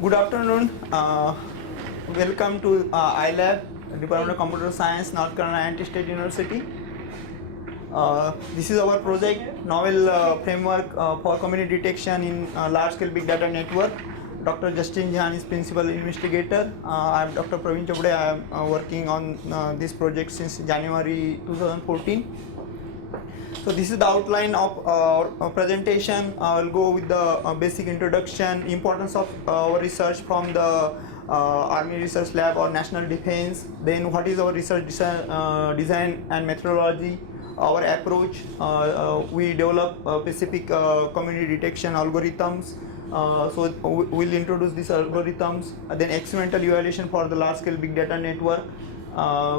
Good afternoon. Welcome to iLab, Department of Computer Science, North Carolina State University. This is our project, novel framework for community detection in large-scale big data network. Dr. Justin Jhan is principal investigator. I am Dr. Praveen Chopde. I am working on this project since January 2014. So this is the outline of our presentation. I will go with the basic introduction, importance of our research from the Army Research Lab or National Defense, then what is our research design and methodology, our approach. We develop specific community detection algorithms. So we'll introduce these algorithms, then experimental evaluation for the large scale big data network,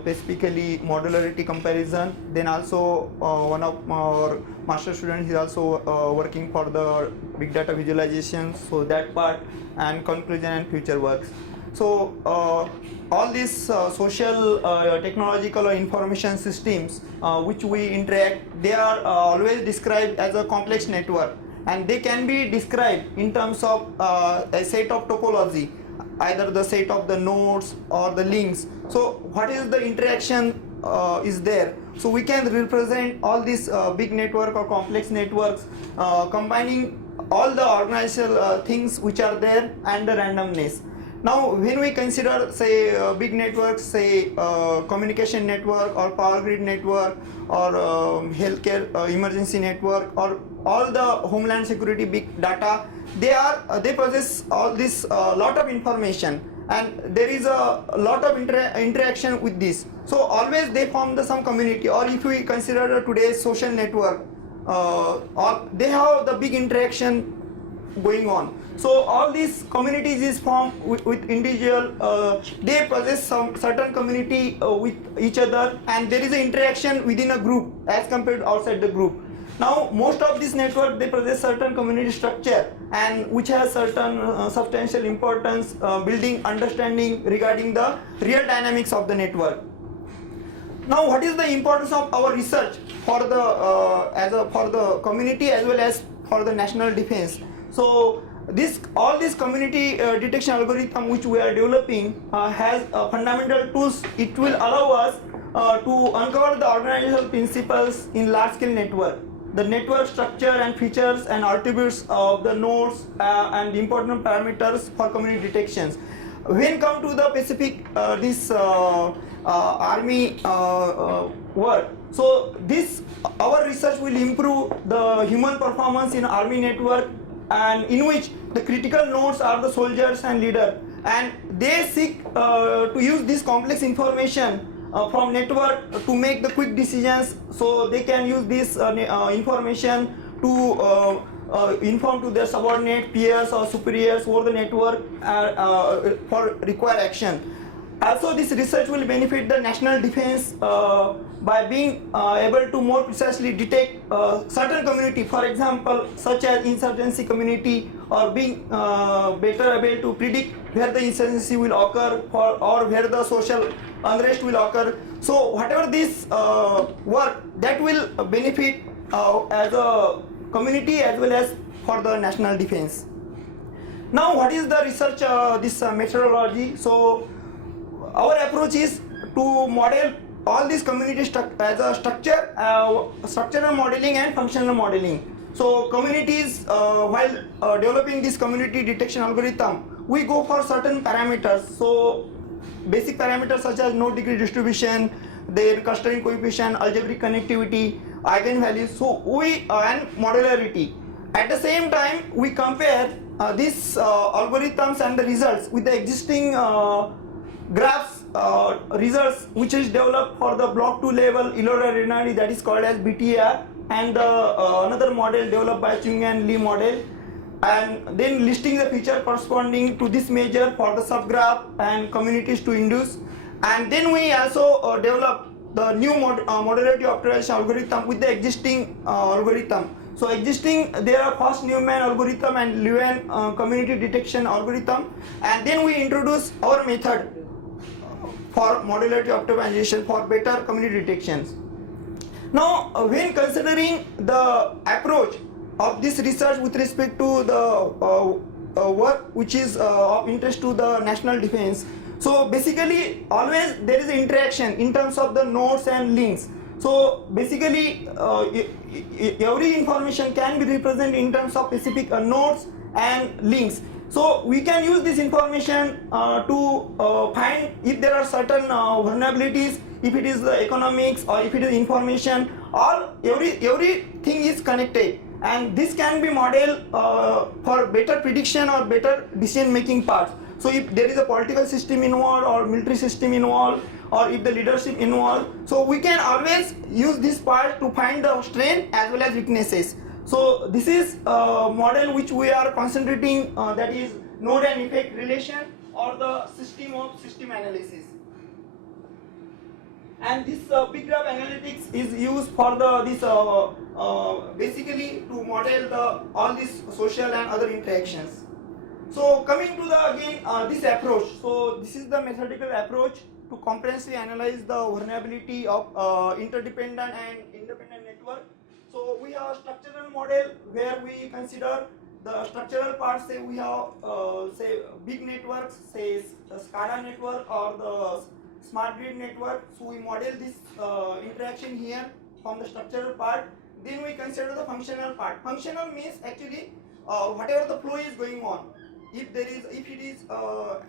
specifically modularity comparison. Then also one of our master students is also working for the big data visualization, so that part, and conclusion and future works. So all these social, technological or information systems which we interact, they are always described as a complex network, and they can be described in terms of a set of topology, either the set of the nodes or the links. So what is the interaction is there? So we can represent all these big network or complex networks combining all the organizational things which are there and the randomness. Now when we consider, say, big networks, say communication network or power grid network or healthcare emergency network or all the homeland security big data, they possess all this lot of information, and there is a lot of interaction with this. So always they form some community. Or if we consider today's social network, they have the big interaction going on. So all these communities is formed with individual, they possess some certain community with each other, and there is an interaction within a group as compared to outside the group. Now most of this network, they possess certain community structure, and which has certain substantial importance, building understanding regarding the real dynamics of the network. Now what is the importance of our research for the for the community as well as for the national defense? So all these community detection algorithm which we are developing has fundamental tools. It will allow us to uncover the organizational principles in large scale network, the network structure and features and attributes of the nodes and the important parameters for community detections. When come to the specific this army work, so this our research will improve the human performance in army network, and in which the critical nodes are the soldiers and leader, and they seek to use this complex information from network to make the quick decisions. So they can use this information to inform to their subordinate peers or superiors over the network for required action. Also this research will benefit the national defense by being able to more precisely detect certain community, for example such as insurgency community, or being better able to predict where the insurgency will occur or where the social unrest will occur. So whatever this work, that will benefit as a community as well as for the national defense. Now what is the research this methodology? So our approach is to model all these communities as a structural modeling and functional modeling. So communities, while developing this community detection algorithm, we go for certain parameters. So basic parameters such as node degree distribution, their clustering coefficient, algebraic connectivity, eigenvalues, so and modularity. At the same time, we compare these algorithms and the results with the existing graphs results which is developed for the block 2 level Euler-Renard, that is called as BTR, and another model developed by Chung and Lee model, and then listing the feature corresponding to this measure for the subgraph and communities to induce. And then we also develop the new modularity optimization algorithm with the existing algorithm. So existing, there are first Neumann algorithm and Leuven community detection algorithm, and then we introduce our method for modularity optimization for better community detections. Now when considering the approach of this research with respect to the work which is of interest to the national defense. So basically always there is an interaction in terms of the nodes and links. So basically every information can be represented in terms of specific nodes and links. So we can use this information to find if there are certain vulnerabilities, if it is economics or if it is information, or everything is connected, and this can be modeled for better prediction or better decision making parts. So if there is a political system involved or military system involved, or if the leadership involved, so we can always use this part to find the strength as well as weaknesses. So this is a model which we are concentrating, that is node and effect relation, or the system of system analysis. And this big graph analytics is used for basically to model all these social and other interactions. So coming to this approach. So this is the methodical approach to comprehensively analyze the vulnerability of interdependent and independent network. So we have a structural model where we consider the structural parts. Say we have say big networks, say SCADA network or the smart grid network. So we model this interaction here from the structural part. Then we consider the functional part. Functional means actually whatever the flow is going on. If it is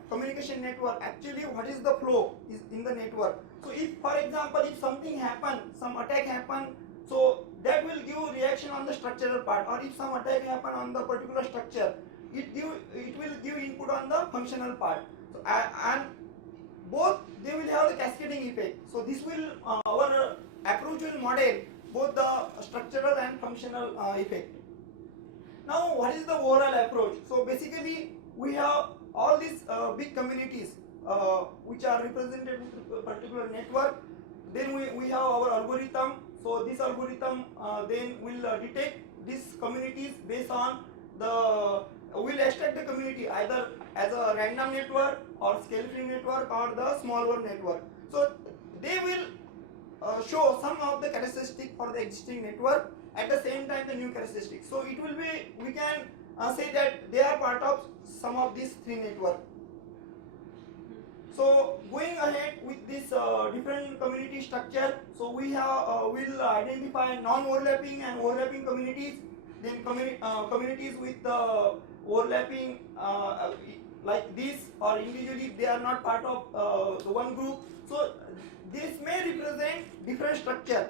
communication network, actually what is the flow is in the network. So if, for example, if something happen, some attack happen, so that will give reaction on the structural part. Or if some attack happen on the particular structure, it will give input on the functional part. So and both they will have the cascading effect. So this will our approach will model both the structural and functional effect. Now what is the overall approach? So basically we have all these big communities which are represented with a particular network. Then we have our algorithm. So this algorithm then will detect these communities based on will extract the community either as a random network or scale-free network or the small one network. So they will show some of the characteristics for the existing network, at the same time the new characteristics. So it will be, we can say that they are part of some of these three networks. So going ahead with this different community structure, so we have will identify non-overlapping and overlapping communities. Then communities with overlapping like this, or individually they are not part of the one group. So this may represent different structure.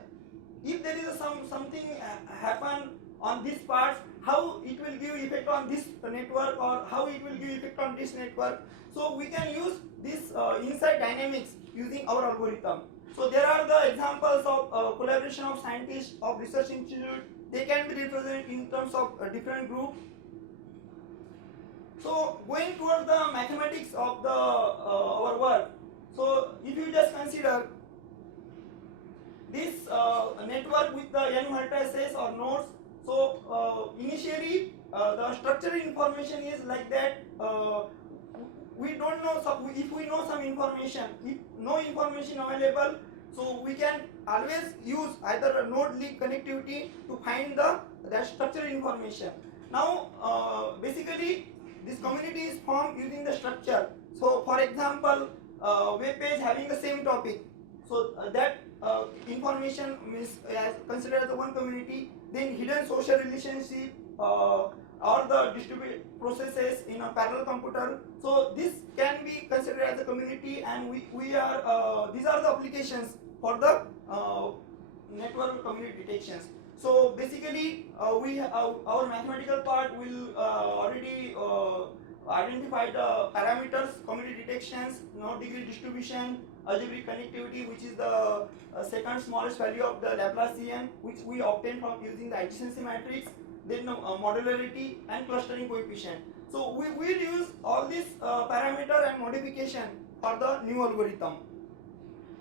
If there is something happen on this parts, how it will give effect on this network, or how it will give effect on this network. So we can use this inside dynamics using our algorithm. So there are the examples of collaboration of scientists of research institute. They can be represented in terms of different group. So going towards the mathematics of the our work. So if you just consider this network with the n vertices or nodes. So initially the structural information is like that. We don't know, if we know some information, if no information available, so we can always use either a node link connectivity to find that structural information. Now basically this community is formed using the structure. So for example, web page having the same topic, so that information is considered as one community. Then hidden social relationship or the distributed processes in a parallel computer. So this can be considered as a community, and we are these are the applications for the network community detections. So basically our mathematical part will already identify the parameters, community detections, node degree distribution, algebraic connectivity, which is the second smallest value of the Laplacian, which we obtain from using the adjacency matrix, then modularity and clustering coefficient. So we will use all these parameter and modification for the new algorithm.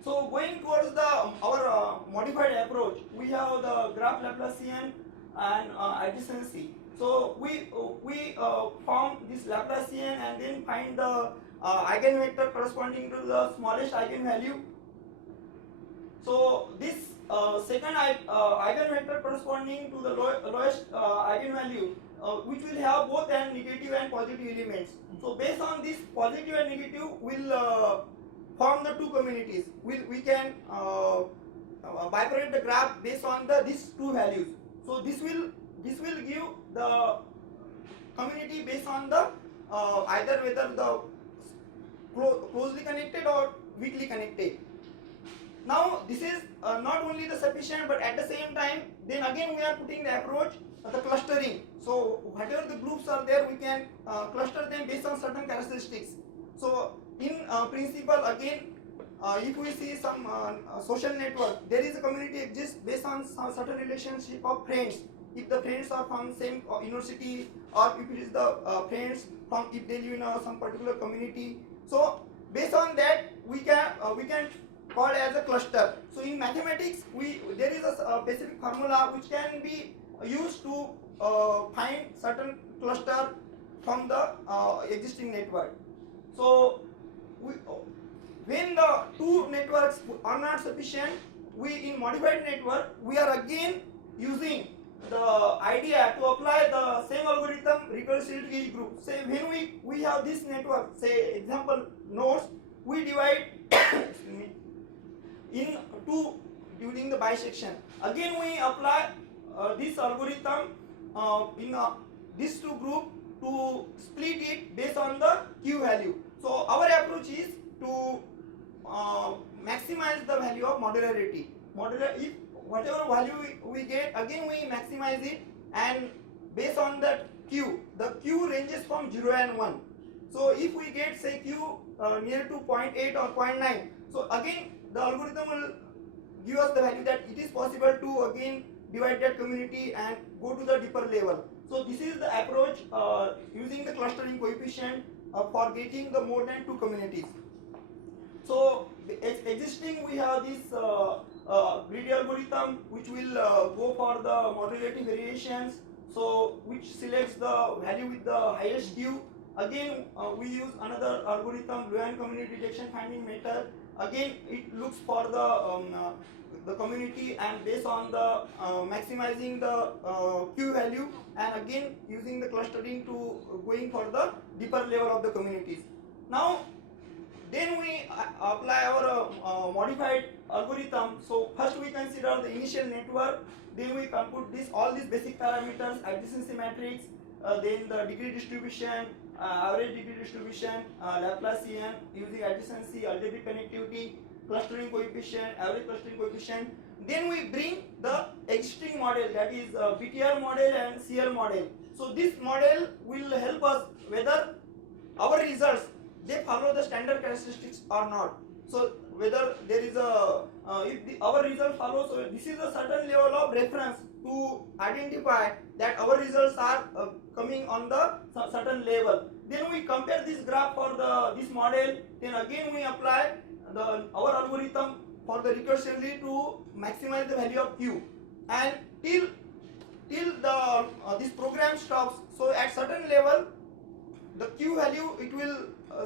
So going towards our modified approach, we have the graph Laplacian and adjacency. So we form this Laplacian and then find the eigenvector corresponding to the smallest eigenvalue. So this second eigenvector corresponding to the lowest eigenvalue which will have both and negative and positive elements. So based on this positive and negative, will form the two communities. We can bifurcate the graph based on these two values. So this will give the community based on the either whether the closely connected or weakly connected. Now this is not only the sufficient, but at the same time, then again we are putting the approach the clustering. So whatever the groups are there, we can cluster them based on certain characteristics. So in principle, again, if we see some social network, there is a community exists based on some certain relationship of friends. If the friends are from same university, or if it is the friends from if they live in some particular community. So based on that, we can call as a cluster. So in mathematics, there is a specific formula which can be used to find certain cluster from the existing network. So when the two networks are not sufficient, we in modified network we are again using the idea to apply the same algorithm recursively to each group. Say when we have this network, say example nodes, we divide in two during the bisection. Again we apply this algorithm in these two group to split it based on the Q value. So our approach is to maximize the value of modularity. If whatever value we get, again we maximize it, and based on that Q, the Q ranges from 0 and 1. So if we get say Q near to 0.8 or 0.9, so again the algorithm will give us the value that it is possible to again divide that community and go to the deeper level. So this is the approach using the clustering coefficient for getting the more than two communities. So existing we have this greedy algorithm which will go for the modulating variations, so which selects the value with the highest Q. Again we use another algorithm, Lewin community detection finding method. Again it looks for the community, and based on the maximizing the Q value, and again using the clustering to going for the deeper level of the communities. Now then we apply our modified algorithm. So first we consider the initial network, then we compute all these basic parameters, adjacency matrix, then the degree distribution, average degree distribution, Laplacian using adjacency, algebraic connectivity, clustering coefficient, average clustering coefficient. Then we bring the existing model, that is BTR model and CL model. So this model will help us whether our results they follow the standard characteristics or not. So whether there is our result follows, so this is a certain level of reference to identify that our results are coming on the certain level. Then we compare this graph for this model. Then again we apply our algorithm for the recursively to maximize the value of Q, and till this program stops. So at certain level, the Q value it will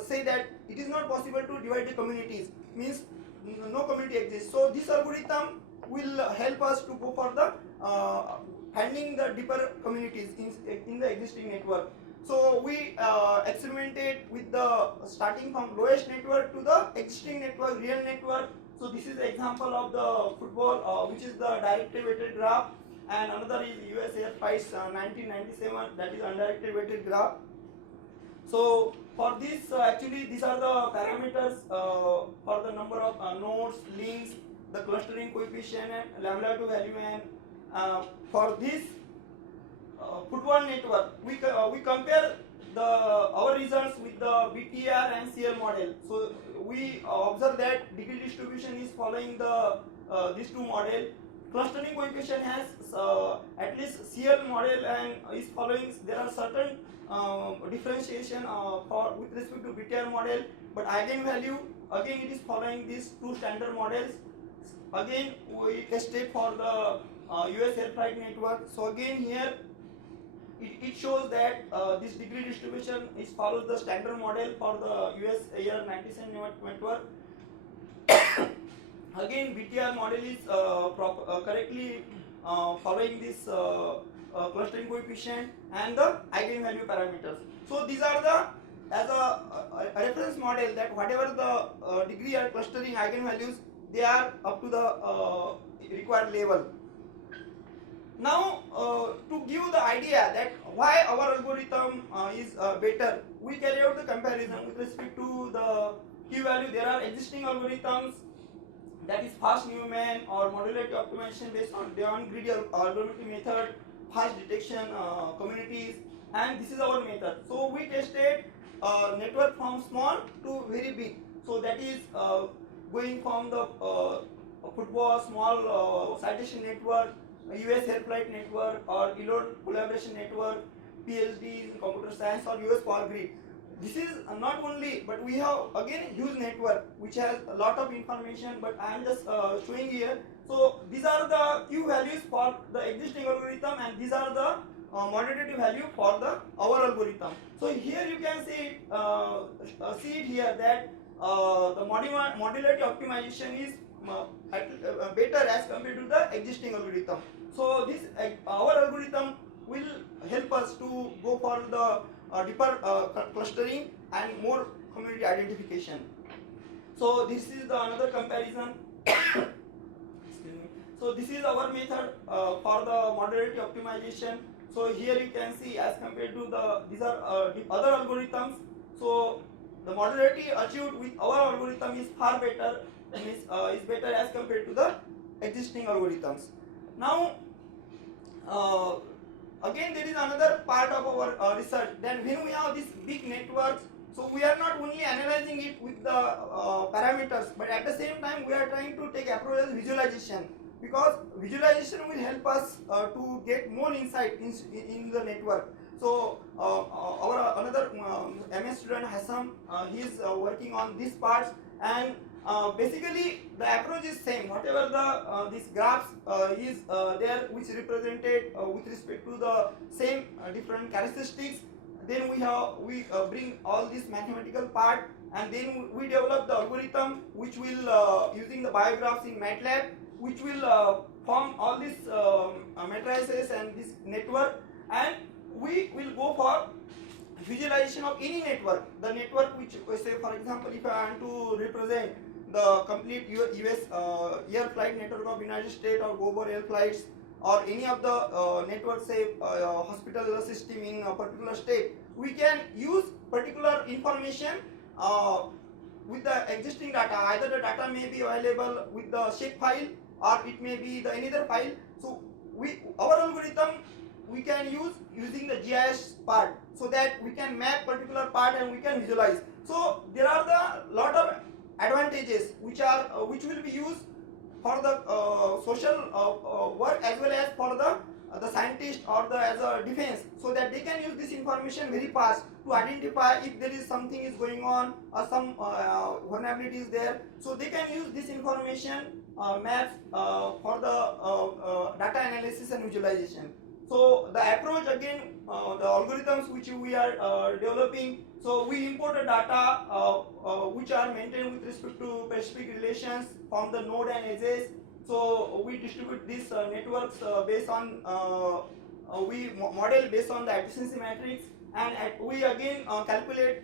say that it is not possible to divide the communities, means no community exists. So this algorithm will help us to go for the finding the deeper communities in the existing network. So we experimented with the starting from lowest network to the existing network, real network. So this is the example of the football, which is the directed weighted graph, and another is US Air Flights 1997, that is undirected weighted graph. So for this, actually these are the parameters for the number of nodes, links, the clustering coefficient, and lambda 2 value, and for this football network, we compare our results with the BTR and CL model. So we observe that degree distribution is following these two model. Clustering coefficient has at least CL model and is following. There are certain differentiation with respect to BTR model, but eigenvalue again it is following these two standard models. Again we tested for the US air flight network. So again here it shows that this degree distribution is follows the standard model for the US Air 97 network. Again BTR model is correctly following this clustering coefficient and the eigenvalue parameters. So these are the as a reference model that whatever the degree or clustering eigenvalues, they are up to the required level. Now, to give the idea that why our algorithm is better, we carry out the comparison with respect to the Q value. There are existing algorithms, that is fast Newman or modularity optimization based on greedy algorithmic method, fast detection communities, and this is our method. So we tested network from small to very big. So that is going from the football small citation network, US Airflight network, or ELOD collaboration network, PhDs in computer science, or US Power Grid. This is not only, but we have again huge network which has a lot of information, but I am just showing here. So these are the Q values for the existing algorithm, and these are the modulative value for the our algorithm. So here you can see it here that the modularity optimization is better as compared to the existing algorithm. So this our algorithm will help us to go for the deeper clustering and more community identification. So this is the another comparison. Excuse me. So this is our method for the modularity optimization. So here you can see as compared to these are the other algorithms. So the modularity achieved with our algorithm is far better and is better as compared to the existing algorithms. Now again there is another part of our research that when we have these big networks, so we are not only analyzing it with the parameters, but at the same time we are trying to take approach as visualization, because visualization will help us to get more insight in the network. So our another MS student Hassam, he is working on these parts, and basically the approach is same. Whatever the these graphs is there which represented with respect to the same different characteristics, then we bring all this mathematical part, and then we develop the algorithm which will using the biographs in MATLAB, which will form all these matrices and this network, and we will go for visualization of any network. The network which, say for example, if I want to represent the complete US air flight network of United States, or global air flights, or any of the networks, say hospital system in a particular state, we can use particular information with the existing data. Either the data may be available with the shape file, or it may be the another file. So our algorithm we can use using the GIS part, so that we can map particular part and we can visualize. So there are the lot of advantages which will be used for the social work, as well as for the scientist or the as a defense, so that they can use this information very fast to identify if there is something is going on or some vulnerability is there. So they can use this information maps for the data analysis and visualization. So the approach again, the algorithms which we are developing. So we import the data which are maintained with respect to specific relations from the node and edges. So we distribute these networks based on we model based on the efficiency matrix, and we again calculate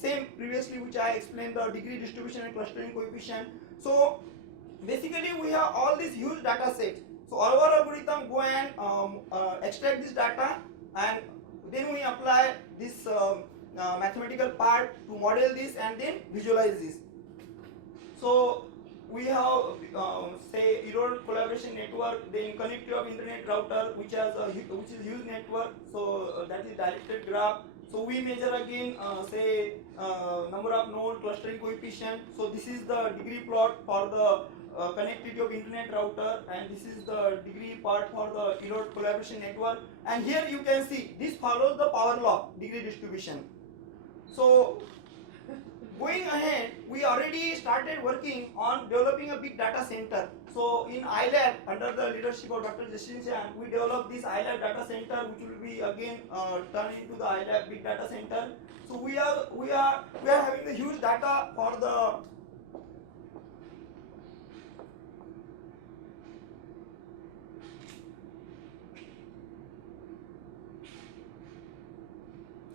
same previously which I explained, the degree distribution and clustering coefficient. So basically we have all these huge data sets. So our algorithm go and extract this data, and then we apply this mathematical part to model this and then visualize this. So we have say ELOD collaboration network, then connectivity of internet router which is huge network. So that is directed graph. So we measure again say number of node, clustering coefficient. So this is the degree plot for the connectivity of internet router, and this is the degree part for the ELOD collaboration network. And here you can see this follows the power law degree distribution. So going ahead, we already started working on developing a big data center. So in iLab, under the leadership of Dr. Justin Chan, we developed this iLab data center, which will be again turned into the iLab big data center. So we are having the huge data for the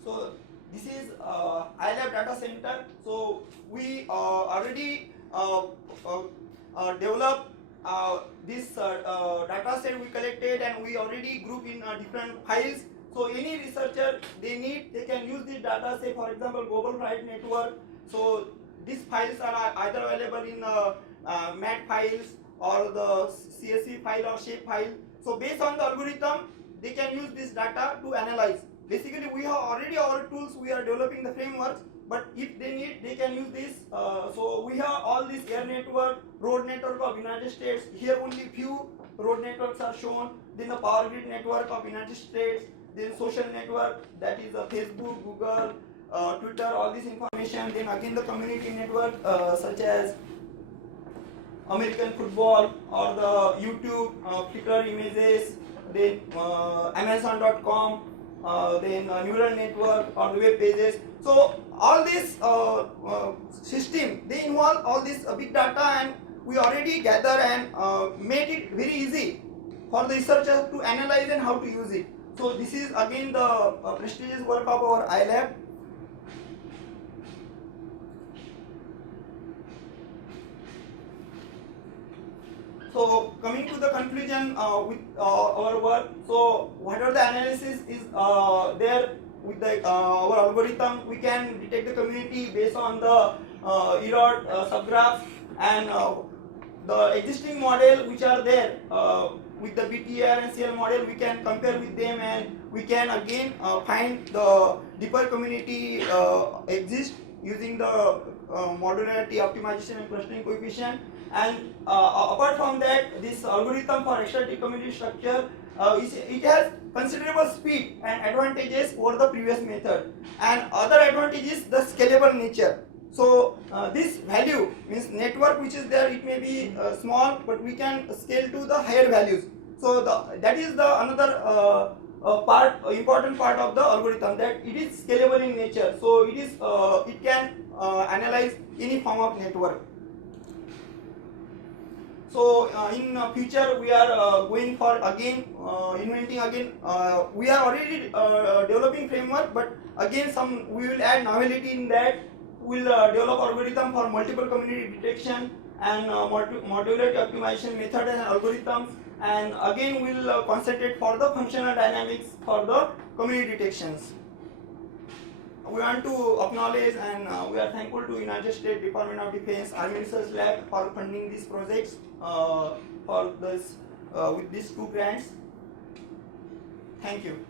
So this is iLab data center. So we already developed this data set we collected, and we already group in different files. So any researcher they can use this data, say for example global flight network. So these files are either available in MAT files or the CSV file or shape file. So based on the algorithm, they can use this data to analyze. Basically, we have already our tools. We are developing the frameworks, but if they need, they can use this. So we have all this air network, road network of United States. Here only few road networks are shown. Then the power grid network of United States. Then social network, that is Facebook, Google, Twitter, all this information. Then again the community network such as American football or the YouTube, Flickr images, then Amazon.com, then neural network or the web pages. So all this system, they involve all this big data, and we already gather and made it very easy for the researchers to analyze and how to use it. So this is again the prestigious work of our iLab. So coming to the conclusion with our work, so whatever the analysis is there with the our algorithm, we can detect the community based on the error subgraphs, and the existing model which are there with the BTR and CL model, we can compare with them, and we can again find the deeper community exist using the modularity optimization and clustering coefficient. And apart from that, this algorithm for extractive community structure, it has considerable speed and advantages over the previous method, and other advantages the scalable nature. So this value means network which is there, it may be small, but we can scale to the higher values. So that is the another important part of the algorithm, that it is scalable in nature. So it can analyze any form of network. So in future we are going for again inventing again. We are already developing framework, but again we will add novelty in that. We will develop algorithm for multiple community detection and modularity optimization method and algorithms. And again we will concentrate for the functional dynamics for the community detections. We want to acknowledge and we are thankful to United States Department of Defense Army Research Lab for funding these projects for this with these two grants. Thank you.